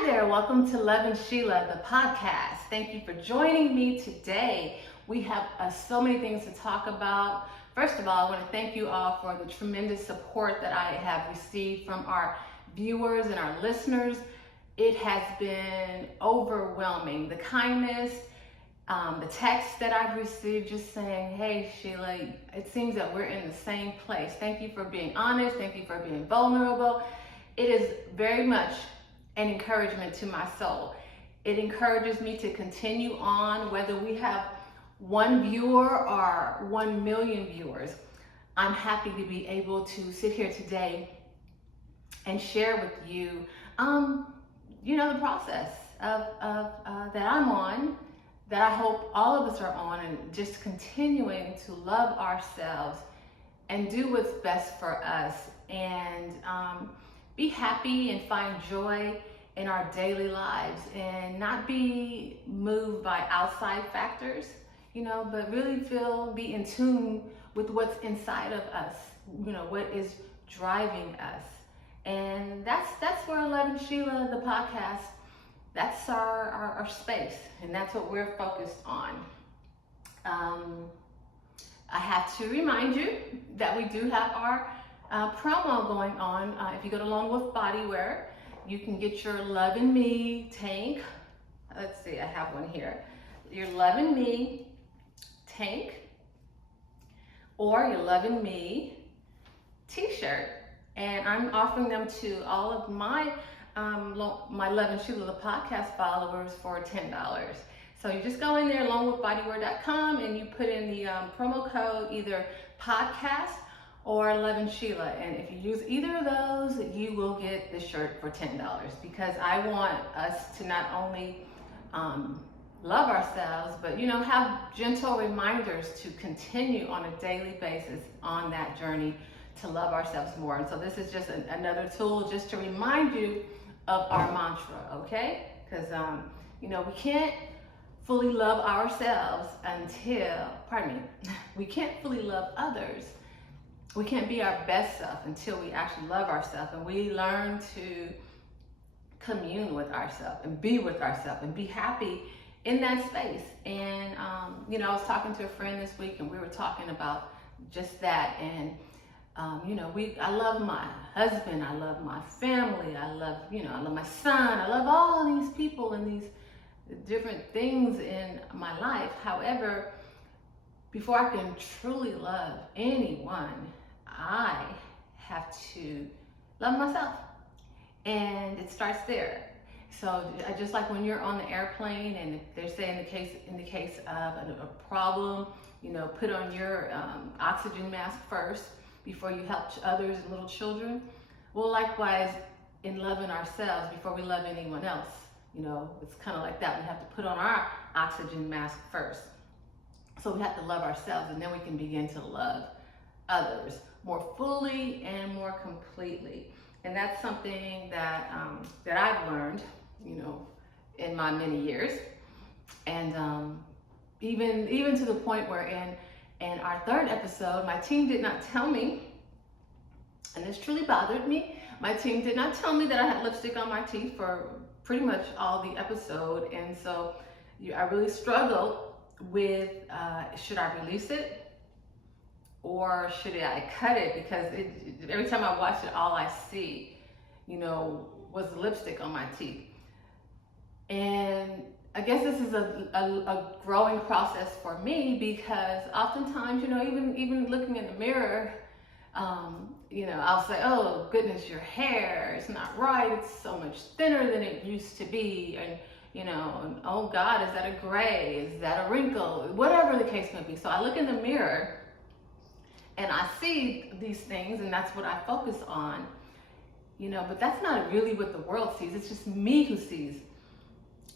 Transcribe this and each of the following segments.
Hi there, welcome to Lovin Sheila, the podcast. Thank you for joining me today. We have so many things to talk about. First of all, I want to thank you all for the tremendous support that I have received from our viewers and our listeners. It has been overwhelming. The kindness, the texts that I've received just saying, hey Sheila, it seems that we're in the same place. Thank you for being honest. Thank you for being vulnerable. It is very much an encouragement to my soul. It encourages me to continue on, whether we have one viewer or 1 million viewers. I'm happy to be able to sit here today and share with you, the process of that I'm on, that I hope all of us are on, and just continuing to love ourselves and do what's best for us, and be happy and find joy in our daily lives and not be moved by outside factors, but really be in tune with what's inside of us, what is driving us. And that's where Lovin Sheila, the podcast, that's our space, and that's what we're focused on. I have to remind you that we do have our promo going on. If you go to Along with Bodywear, you can get your Lovin Me tank. Let's see, I have one here. Your Lovin Me tank or your Lovin Me t-shirt. And I'm offering them to all of my Lovin Sheila, the podcast followers for $10. So you just go in there, alongwithbodywear.com, and you put in the promo code either podcast or Lovin Sheila, and if you use either of those, you will get the shirt for $10, because I want us to not only love ourselves, but have gentle reminders to continue on a daily basis on that journey to love ourselves more. And so this is just another tool just to remind you of our mantra, okay? Because we can't fully love ourselves we can't fully love others. We can't be our best self until we actually love ourselves, and we learn to commune with ourselves and be with ourselves and be happy in that space. And I was talking to a friend this week, and we were talking about just that. And I love my husband, I love my family, I love my son, I love all these people and these different things in my life. However, before I can truly love anyone, I have to love myself, and it starts there. So just like when you're on the airplane, and if they're saying in the case of a problem, put on your oxygen mask first before you help others and little children. Well, likewise, in loving ourselves before we love anyone else, it's kind of like that. We have to put on our oxygen mask first. So we have to love ourselves, and then we can begin to love others more fully and more completely. And that's something that I've learned, in my many years. And even to the point where in our third episode, my team did not tell me, and this truly bothered me. My team did not tell me that I had lipstick on my teeth for pretty much all the episode. And so I really struggled with should I release it or should I cut it, because every time I watch it, all I see was the lipstick on my teeth. And I guess this is a growing process for me, because oftentimes even looking in the mirror, I'll say, oh goodness, your hair is not right, it's so much thinner than it used to be, and oh God, is that a gray? Is that a wrinkle? Whatever the case may be. So I look in the mirror and I see these things, and that's what I focus on, but that's not really what the world sees. It's just me who sees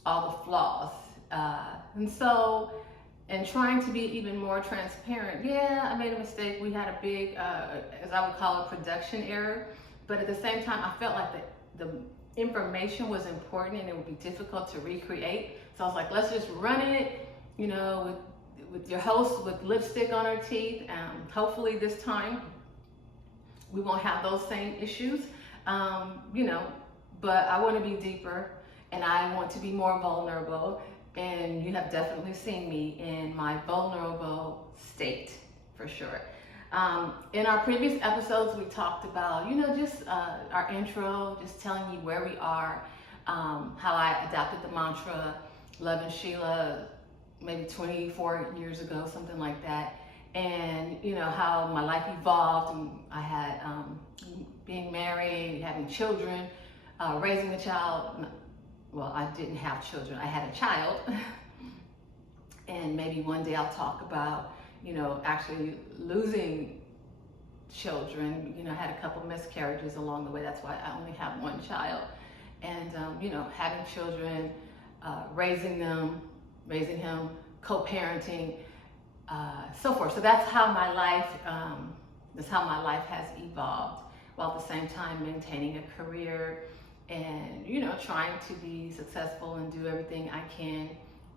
all the flaws. And so, and trying to be even more transparent, yeah, I made a mistake. We had a big, as I would call it, production error. But at the same time, I felt like the information was important and it would be difficult to recreate. So I was like, let's just run it, with your host with lipstick on her teeth. Hopefully this time we won't have those same issues, but I want to be deeper and I want to be more vulnerable. And you have definitely seen me in my vulnerable state, for sure. In our previous episodes, we talked about, just our intro, just telling you where we are, how I adapted the mantra, Lovin Sheila, maybe 24 years ago, something like that. And, how my life evolved. And I had being married, having children, raising a child. Well, I didn't have children, I had a child. And maybe one day I'll talk about, actually losing children. I had a couple miscarriages along the way. That's why I only have one child. And, having children, raising him, co-parenting, so forth. So that's how my life has evolved, while at the same time maintaining a career and, trying to be successful and do everything I can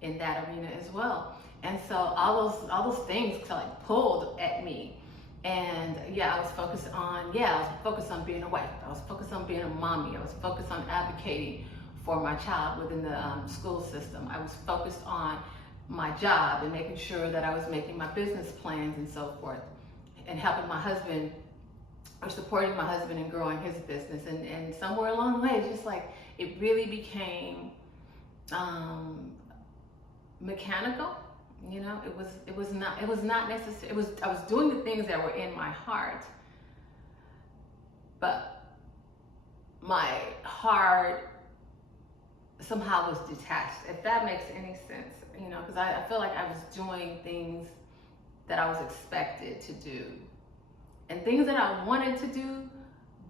in that arena as well. And so all those things like pulled at me. And I was focused on being a wife. I was focused on being a mommy. I was focused on advocating for my child within the school system. I was focused on my job and making sure that I was making my business plans and so forth, and helping my husband, or supporting my husband in growing his business. And somewhere along the way, it's just like it really became mechanical. It was not necessary. I was doing the things that were in my heart, but my heart somehow was detached, if that makes any sense. Because I feel like I was doing things that I was expected to do, and things that I wanted to do,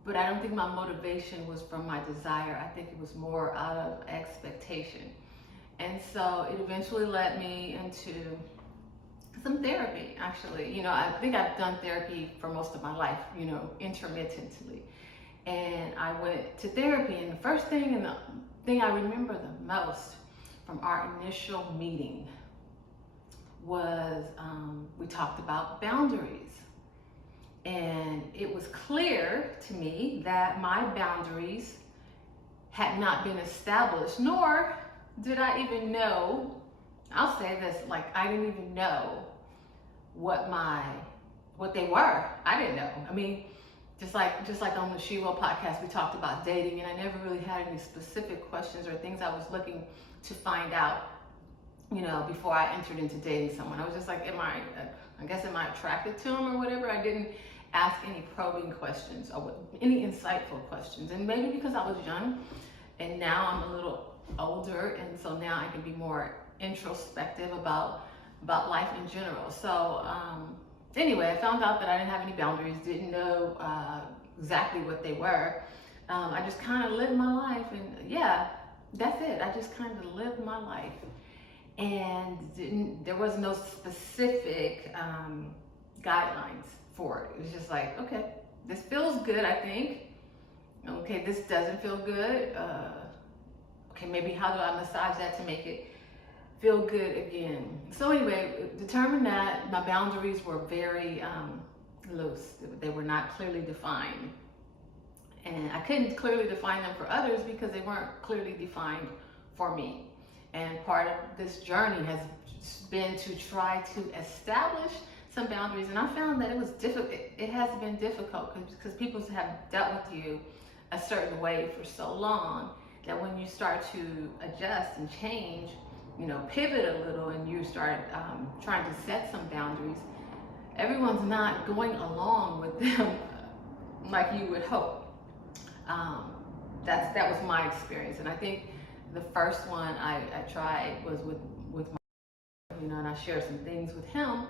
but I don't think my motivation was from my desire. I think it was more out of expectation. And so it eventually led me into some therapy, actually. I think I've done therapy for most of my life, intermittently. And I went to therapy, and the first thing, and the thing I remember the most from our initial meeting was we talked about boundaries. And it was clear to me that my boundaries had not been established, nor did I even know, I'll say this, like I didn't even know what they were. I didn't know. I mean, just like on the Sheila podcast, we talked about dating, and I never really had any specific questions or things I was looking to find out, before I entered into dating someone. I was just like, am I attracted to him or whatever? I didn't ask any probing questions or any insightful questions. And maybe because I was young, and now I'm a little older, and so now I can be more introspective about life in general. So anyway, I found out that I didn't have any boundaries, didn't know exactly what they were. I just kind of lived my life, and that's it. I just kind of lived my life, and there was no specific guidelines for it. It was just like, okay, this feels good, I think. Okay, this doesn't feel good. Okay, maybe how do I massage that to make it feel good again? So anyway, determined that my boundaries were very loose. They were not clearly defined. And I couldn't clearly define them for others because they weren't clearly defined for me. And part of this journey has been to try to establish some boundaries. And I found that it was difficult. It has been difficult because people have dealt with you a certain way for so long that when you start to adjust and change, pivot a little, and you start trying to set some boundaries, everyone's not going along with them like you would hope. That was my experience, and I think the first one I tried was with my, and I shared some things with him,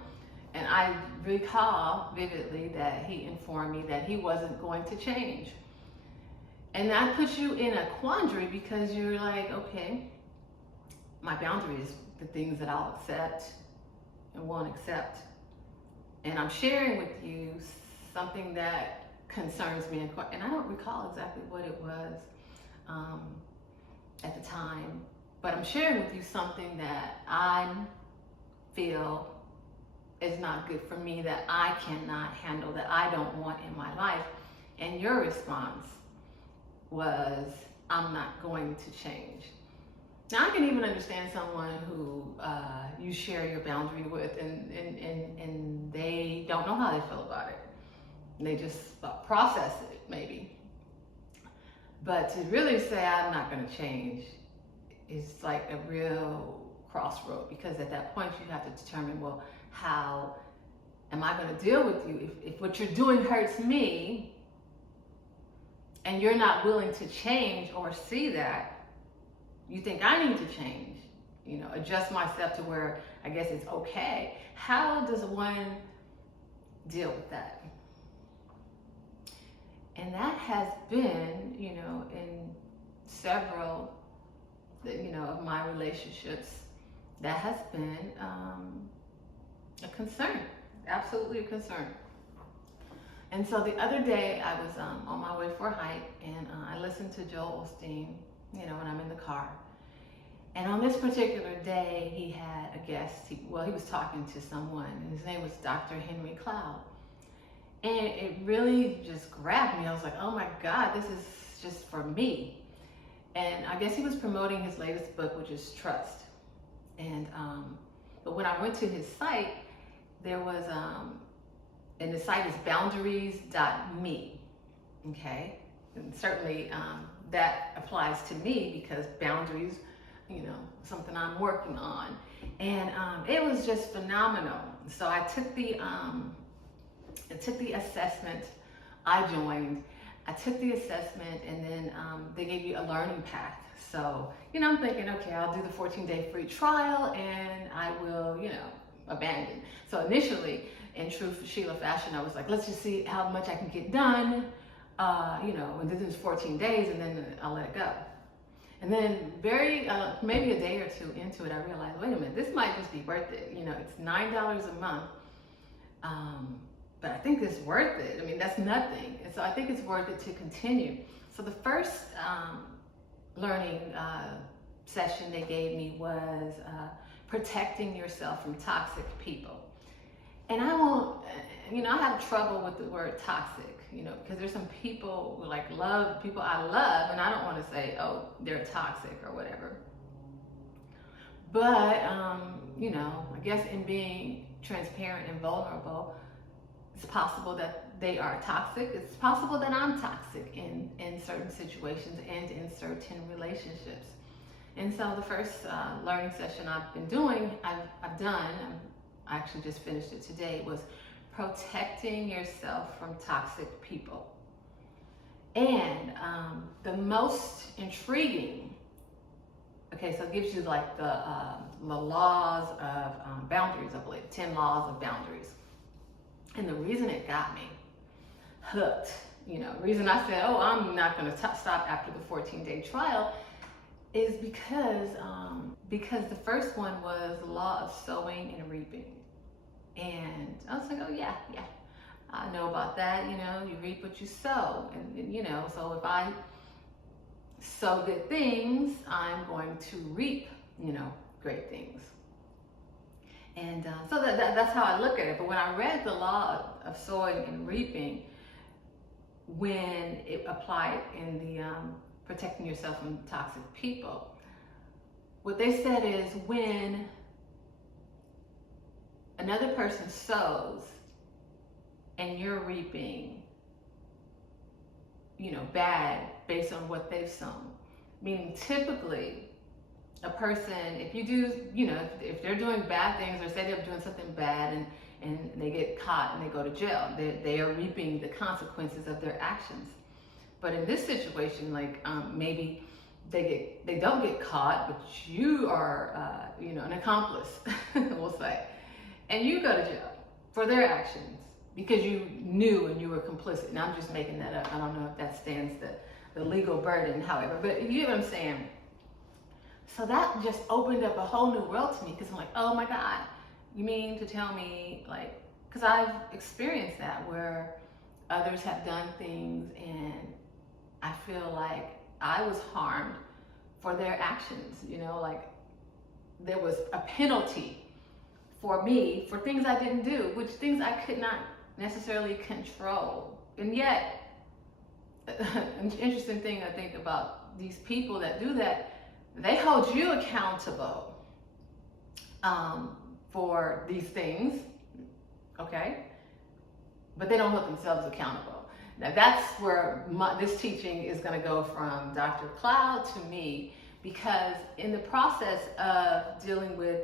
and I recall vividly that he informed me that he wasn't going to change. And that puts you in a quandary because you're like, okay, my boundary is the things that I'll accept and won't accept. And I'm sharing with you something that concerns me, and I don't recall exactly what it was at the time, but I'm sharing with you something that I feel is not good for me, that I cannot handle, that I don't want in my life. And your response was, I'm not going to change. Now I can even understand someone who you share your boundary with, and they don't know how they feel about it. They just process it, maybe. But to really say I'm not going to change is like a real crossroad, because at that point you have to determine, well, how am I going to deal with you if what you're doing hurts me and you're not willing to change or see that. You think I need to change, adjust myself to where I guess it's okay. How does one deal with that? And that has been, in several, of my relationships, that has been a concern, absolutely a concern. And so the other day I was on my way for a hike, and I listened to Joel Osteen, when I'm in the car. And on this particular day, he had a guest. He was talking to someone, and his name was Dr. Henry Cloud. And it really just grabbed me. I was like, oh my God, this is just for me. And I guess he was promoting his latest book, which is Trust. And but when I went to his site, there was, and the site is boundaries.me, okay? And certainly that applies to me, because boundaries, something I'm working on. And it was just phenomenal. So I took the assessment. I joined. I took the assessment, and then they gave you a learning path. So, I'm thinking, okay, I'll do the 14-day free trial, and I will, abandon. So initially, in true Sheila fashion, I was like, let's just see how much I can get done, and this is 14 days, and then I'll let it go. And then maybe a day or two into it, I realized, wait a minute, this might just be worth it. It's $9 a month. But I think it's worth it. I mean, that's nothing. And so I think it's worth it to continue. So the first learning session they gave me was protecting yourself from toxic people. And I won't, I have trouble with the word toxic, because there's some people who people I love, and I don't want to say, oh, they're toxic or whatever. But, I guess in being transparent and vulnerable, it's possible that they are toxic. It's possible that I'm toxic in certain situations and in certain relationships. And so the first learning session I've been doing, I've done, I actually just finished it today, was protecting yourself from toxic people. And the most intriguing, okay, so it gives you like the laws of boundaries, I believe, 10 laws of boundaries. And the reason it got me hooked, the reason I said, oh, I'm not going to stop after the 14-day trial, is because the first one was the law of sowing and reaping. And I was like, oh yeah, I know about that. You reap what you sow. And so if I sow good things, I'm going to reap, great things. And so that's how I look at it. But when I read the law of sowing and reaping, when it applied in the protecting yourself from toxic people, what they said is, when another person sows and you're reaping, bad based on what they've sown, meaning typically a person, if you do, if they're doing bad things, or say they're doing something bad and they get caught and they go to jail, they are reaping the consequences of their actions. But in this situation, maybe they don't get caught, but you are, an accomplice, we'll say, and you go to jail for their actions because you knew and you were complicit. And I'm just making that up. I don't know if that stands the legal burden, however, but you get what I'm saying. So that just opened up a whole new world to me, because I'm like, oh my God, you mean to tell me, because I've experienced that where others have done things and I feel like I was harmed for their actions, there was a penalty for me for things I didn't do, which things I could not necessarily control. And yet, an interesting thing I think about these people that do that, they hold you accountable for these things, okay? But they don't hold themselves accountable. Now that's where this teaching is going to go from Dr. Cloud to me, because in the process of dealing with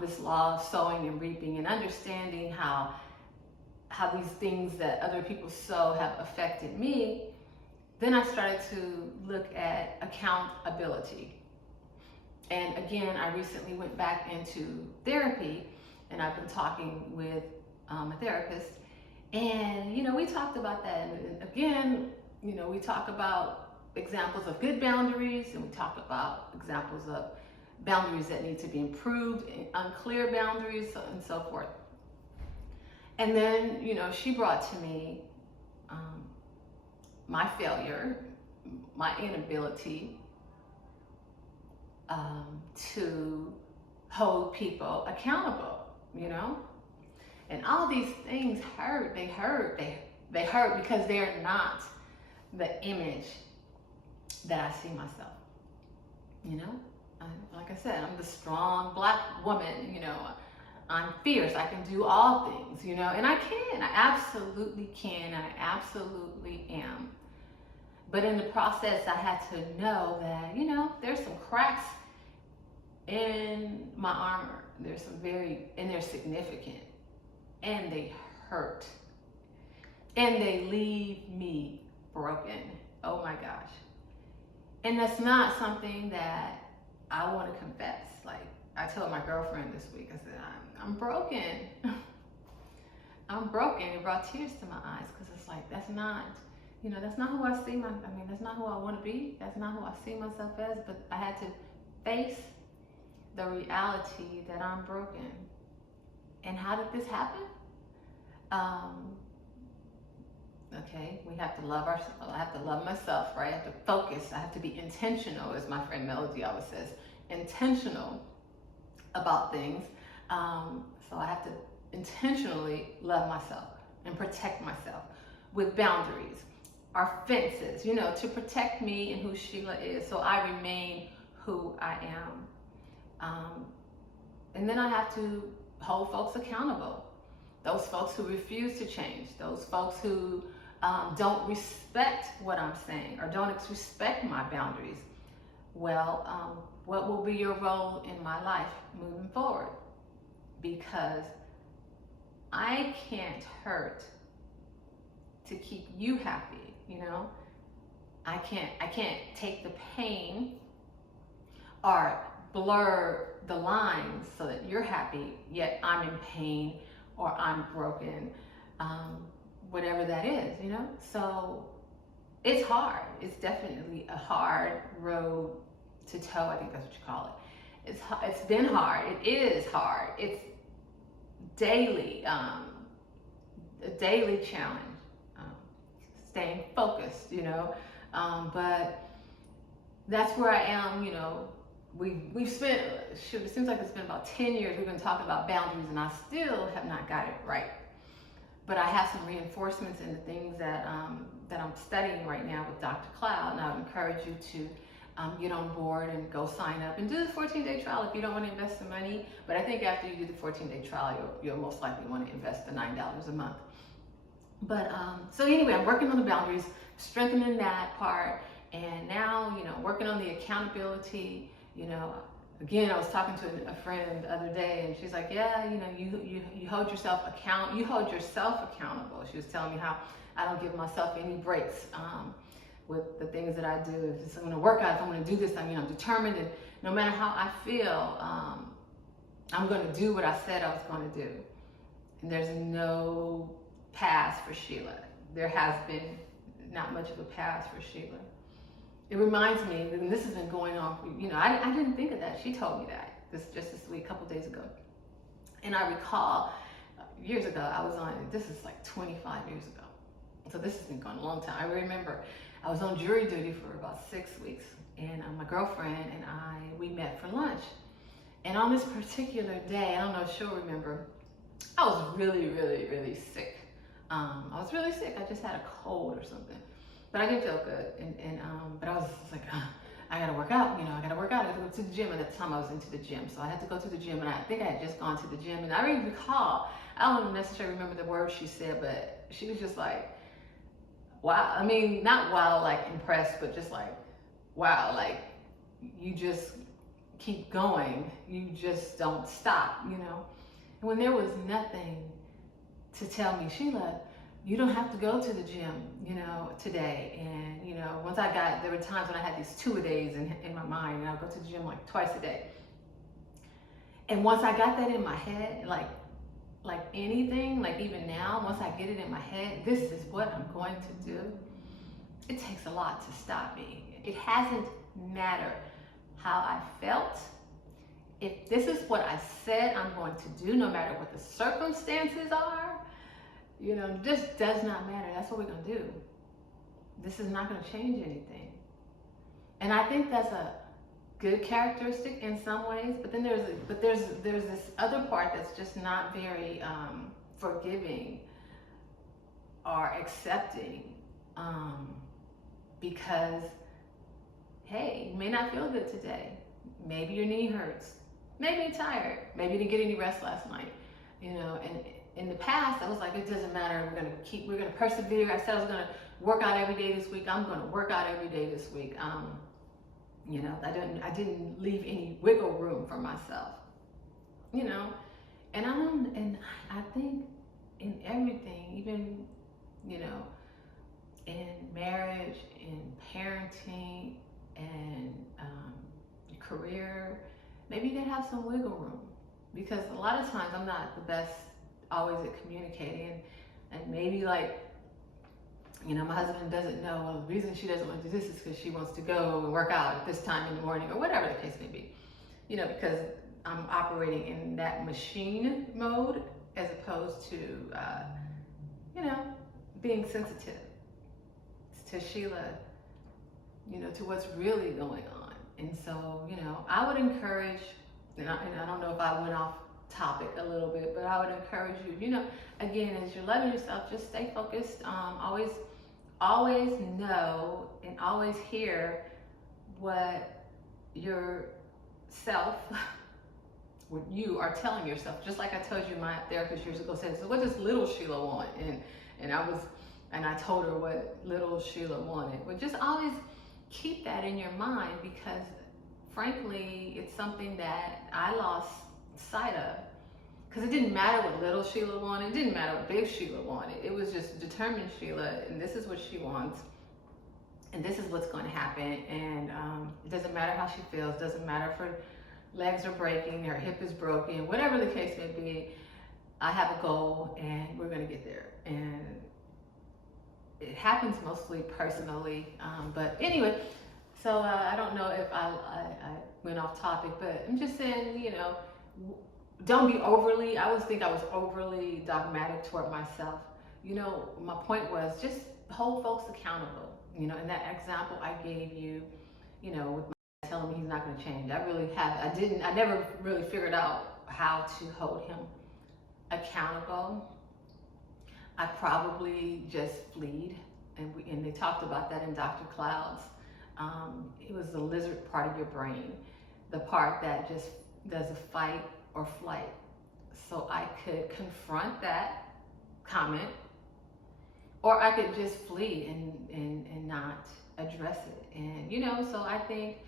this law of sowing and reaping, and understanding how these things that other people sow have affected me, then I started to look at accountability. And again, I recently went back into therapy, and I've been talking with a therapist, and we talked about that. And again, we talk about examples of good boundaries, and we talk about examples of boundaries that need to be improved, unclear boundaries, and so forth. And then, she brought to me my failure, my inability to hold people accountable, and all these things hurt. They hurt because they're not the image that I see myself. Like I said, I'm the strong Black woman. I'm fierce. I can do all things. And I can. I absolutely can. And I absolutely am. But in the process, I had to know that there's some cracks in my armor. There's and they're significant, and they hurt, and they leave me broken. Oh my gosh. And that's not something that I want to confess. Like I told my girlfriend this week, I said, I'm broken. I'm broken. It brought tears to my eyes, because it's like, that's not who I see that's not who I want to be. That's not who I see myself as. But I had to face the reality that I'm broken. And how did this happen? Okay, we have to love ourselves. I have to love myself, right? I have to focus. I have to be intentional, as my friend Melody always says, intentional about things. So I have to intentionally love myself and protect myself with boundaries, our fences, to protect me and who Sheila is, so I remain who I am. And then I have to hold folks accountable. Those folks who refuse to change, those folks who don't respect what I'm saying, or don't respect my boundaries. Well, what will be your role in my life moving forward? Because I can't hurt to keep you happy, I can't take the pain or blur the lines so that you're happy, yet I'm in pain or I'm broken, whatever that is, So it's hard. It's definitely a hard road to toe. I think that's what you call it. It's been hard. It is hard. It's daily, a daily challenge. Staying focused, but that's where I am. We've spent, it seems like it's been about 10 years we've been talking about boundaries, and I still have not got it right. But I have some reinforcements in the things that I'm studying right now with Dr. Cloud, and I would encourage you to get on board and go sign up and do the 14-day trial if you don't want to invest the money. But I think after you do the 14-day trial, you'll most likely want to invest the $9 a month. But so anyway, I'm working on the boundaries, strengthening that part, and now working on the accountability. Again, I was talking to a friend the other day, and she's like, yeah, you hold yourself accountable. She was telling me how I don't give myself any breaks with the things that I do. If I'm going to work out, if I'm going to do this, I'm determined, and no matter how I feel, I'm going to do what I said I was going to do. And there's no past for Sheila. There has been not much of a past for Sheila. It reminds me, and this has been going on for, I didn't think of that. She told me that just this week, a couple days ago. And I recall years ago, this is like 25 years ago. So this has been going a long time. I remember I was on jury duty for about 6 weeks, and my girlfriend and we met for lunch. And on this particular day, I don't know if she'll remember, I was really, really, really sick. I was really sick. I just had a cold or something. but I didn't feel good. But I was like, I gotta work out, I gotta work out. I gotta go to the gym. And at the time I was into the gym. So I had to go to the gym, and I think I had just gone to the gym. And I really recall, I don't necessarily remember the words she said, but she was just like, wow. I mean, not wow, like impressed, but just like, wow, like you just keep going. You just don't stop, And when there was nothing to tell me, Sheila, you don't have to go to the gym, today. And, once there were times when I had these 2-a-days in my mind, and I'll go to the gym like twice a day. And once I got that in my head, like anything, like even now, once I get it in my head, this is what I'm going to do, it takes a lot to stop me. It hasn't mattered how I felt. If this is what I said I'm going to do, no matter what the circumstances are, this does not matter. That's what we're going to do. This is not going to change anything. And I think that's a good characteristic in some ways, but then there's this other part that's just not very forgiving or accepting, because hey, you may not feel good today. Maybe your knee hurts. Maybe you're tired. Maybe you didn't get any rest last night. And in the past, I was like, it doesn't matter. We're gonna persevere. I said I was gonna work out every day this week. I'm gonna work out every day this week. I didn't leave any wiggle room for myself. And I think in everything, even, in marriage, in parenting, and career, maybe you can have some wiggle room, because a lot of times I'm not the best always at communicating, and maybe my husband doesn't know, well, the reason she doesn't want to do this is because she wants to go and work out at this time in the morning, or whatever the case may be, because I'm operating in that machine mode as opposed to, being sensitive to Sheila, to what's really going on. And so, I would encourage, and I don't know if I went off topic a little bit, but I would encourage you, again, as you're loving yourself, just stay focused. Always know and always hear what yourself, what you are telling yourself. Just like I told you, my therapist years ago said, so what does little Sheila want? And I told her what little Sheila wanted. But just always keep that in your mind, because frankly, it's something that I lost sight of. Because it didn't matter what little Sheila wanted. It didn't matter what big Sheila wanted. It was just determined Sheila, and this is what she wants, and this is what's going to happen. And it doesn't matter how she feels. It doesn't matter if her legs are breaking, her hip is broken, whatever the case may be. I have a goal, and we're going to get there. And it happens mostly personally. But anyway, so I don't know if I went off topic, but I'm just saying, don't be overly, I always think I was overly dogmatic toward myself. My point was just hold folks accountable. In that example I gave you, with my telling me he's not going to change. I never really figured out how to hold him accountable. I probably just fleed, and they talked about that in Dr. Cloud's. It was the lizard part of your brain, the part that just does a fight or flight. So I could confront that comment, or I could just flee and not address it. And so I think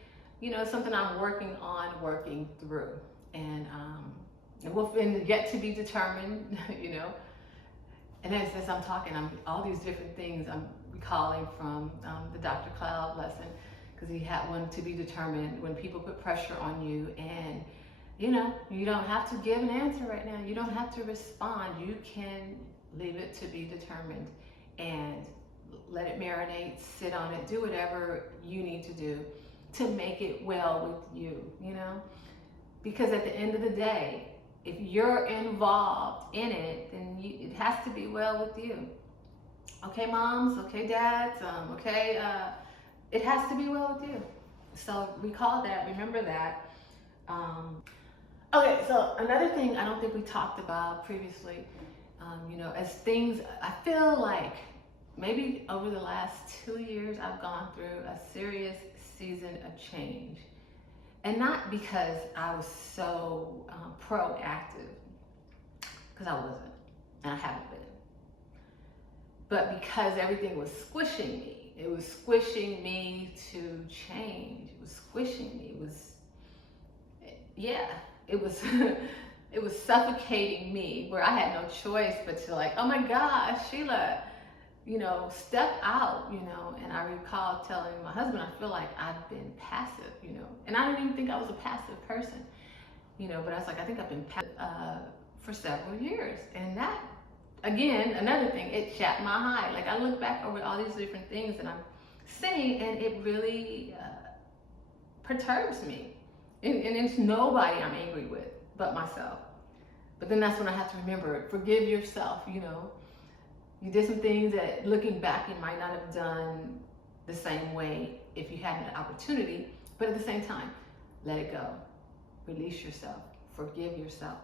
it's something I'm working through, and yet to be determined. And as I'm talking, all these different things I'm recalling from the Dr. Cloud lesson, because he had one to be determined when people put pressure on you, and you don't have to give an answer right now. You don't have to respond. You can leave it to be determined and let it marinate, sit on it, do whatever you need to do to make it well with you, Because at the end of the day, if you're involved in it, then it has to be well with you. Okay, moms, okay, dads, it has to be well with you. So recall that, remember that. Okay, so another thing I don't think we talked about previously, as things, I feel like maybe over the last 2 years, I've gone through a serious season of change. And not because I was so proactive, because I wasn't, and I haven't been, but because everything was squishing me. It was squishing me to change. It was squishing me. It was, it was suffocating me, where I had no choice but to, like, oh my gosh, Sheila, step out, and I recall telling my husband, I feel like I've been passive, and I didn't even think I was a passive person, but I was like, I think I've been passive for several years. And that, again, another thing, it chapped my hide. Like, I look back over all these different things that I'm seeing, and it really perturbs me. And it's nobody I'm angry with but myself. But then that's when I have to remember, forgive yourself, You did some things that, looking back, you might not have done the same way if you had an opportunity, but at the same time, let it go. Release yourself. Forgive yourself.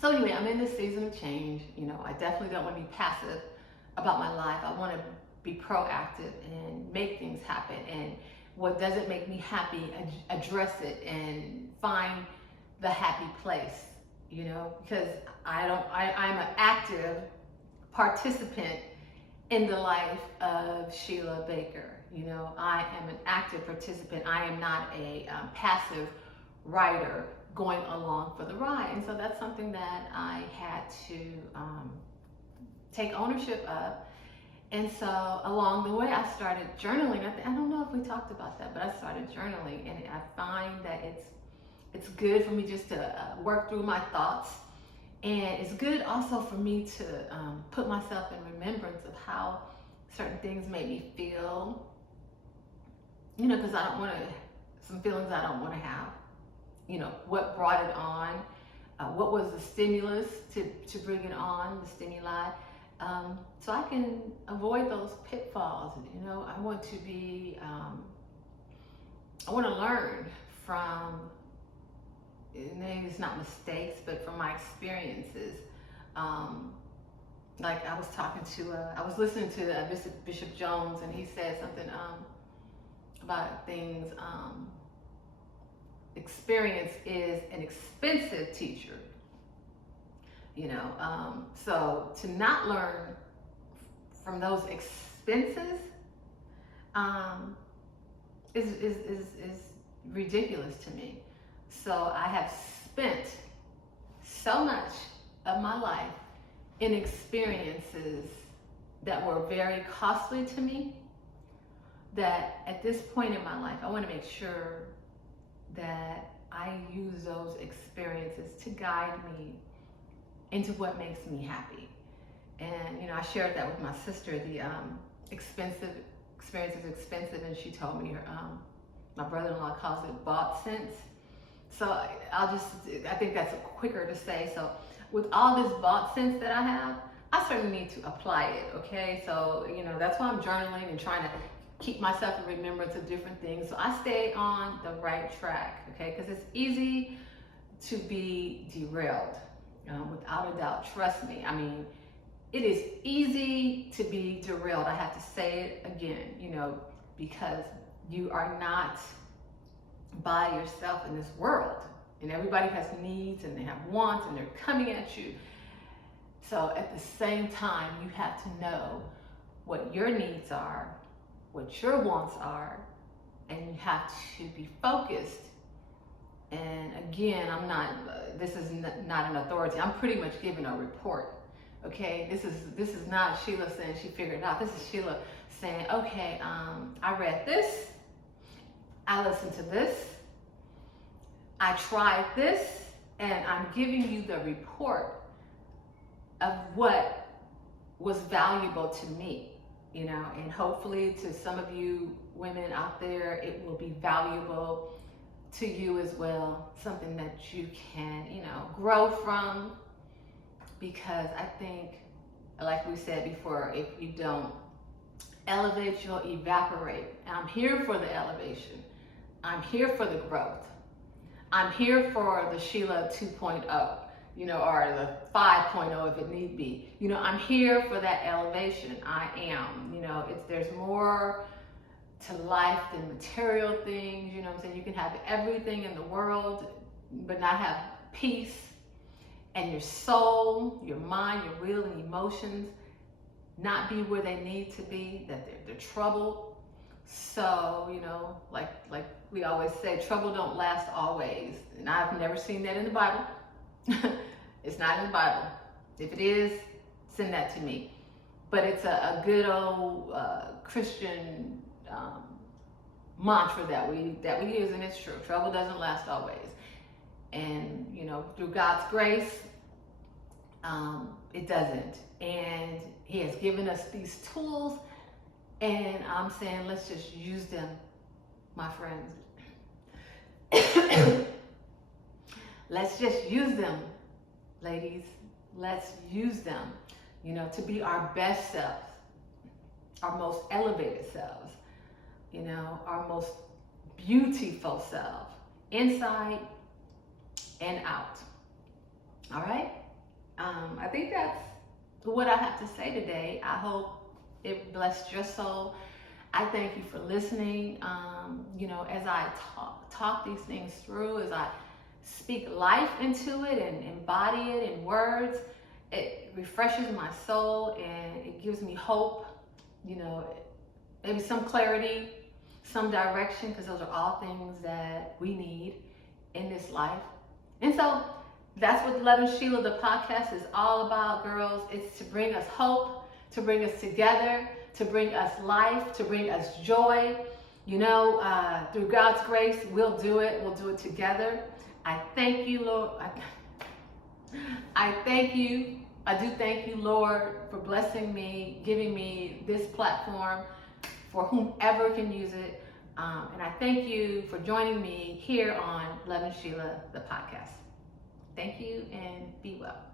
So anyway, I'm in this season of change. I definitely don't want to be passive about my life. I want to be proactive and make things happen. And what doesn't make me happy, address it and find the happy place, because I'm an active participant in the life of Sheila Baker. I am an active participant. I am not a passive rider going along for the ride. And so that's something that I had to take ownership of. And so along the way, I started journaling. I don't know if we talked about that, but I started journaling, and I find that it's good for me just to work through my thoughts. And it's good also for me to put myself in remembrance of how certain things made me feel, because I don't want to, some feelings I don't want to have, what brought it on, what was the stimulus to bring it on, the stimuli, so I can avoid those pitfalls. I want to be, I want to learn from, maybe it's not mistakes, but from my experiences. Like I was listening to Bishop Jones, and he said something about things. Experience is an expensive teacher. So to not learn from those expenses is ridiculous to me. So I have spent so much of my life in experiences that were very costly to me, that at this point in my life, I want to make sure that I use those experiences to guide me into what makes me happy. And I shared that with my sister. The expensive experience is expensive, and she told me my brother-in-law calls it bought sense. So I think that's quicker to say. So with all this bought sense that I have, I certainly need to apply it. Okay, so that's why I'm journaling and trying to keep myself in remembrance of different things, so I stay on the right track. Okay, because it's easy to be derailed. Without a doubt, trust me. I mean, it is easy to be derailed. I have to say it again, because you are not by yourself in this world, and everybody has needs and they have wants and they're coming at you. So at the same time, you have to know what your needs are, what your wants are, and you have to be focused. And again, this is not an authority. I'm pretty much giving a report. Okay, this is not Sheila saying she figured it out. This is Sheila saying, okay, I read this, I listened to this, I tried this, and I'm giving you the report of what was valuable to me, and hopefully to some of you women out there, it will be valuable to you as well, something that you can, grow from. Because I think, like we said before, if you don't elevate, you'll evaporate. And I'm here for the elevation. I'm here for the growth. I'm here for the Sheila 2.0. or the 5.0 if it need be. I'm here for that elevation. I am. There's more to life than material things. You know what I'm saying? You can have everything in the world, but not have peace. And your soul, your mind, your will, and emotions not be where they need to be, that they're troubled. So, like we always say, trouble don't last always. And I've never seen that in the Bible. It's not in the Bible. If it is, send that to me. But it's a good old Christian mantra that we use, and it's true. Trouble doesn't last always. And through God's grace, it doesn't. And He has given us these tools, and I'm saying let's just use them, my friends. Let's just use them, ladies. Let's use them, to be our best selves, our most elevated selves, our most beautiful self, inside and out. All right? I think that's what I have to say today. I hope it blessed your soul. I thank you for listening. As I talk these things through, as I speak life into it and embody it in words, it refreshes my soul and it gives me hope, maybe some clarity, some direction, because those are all things that we need in this life. And so that's what Lovin Sheila, the podcast, is all about, girls. It's to bring us hope, to bring us together, to bring us life, to bring us joy. Through God's grace, we'll do it. We'll do it together. I thank you, Lord. I thank you. I do thank you, Lord, for blessing me, giving me this platform for whomever can use it. And I thank you for joining me here on Lovin Sheila, the podcast. Thank you, and be well.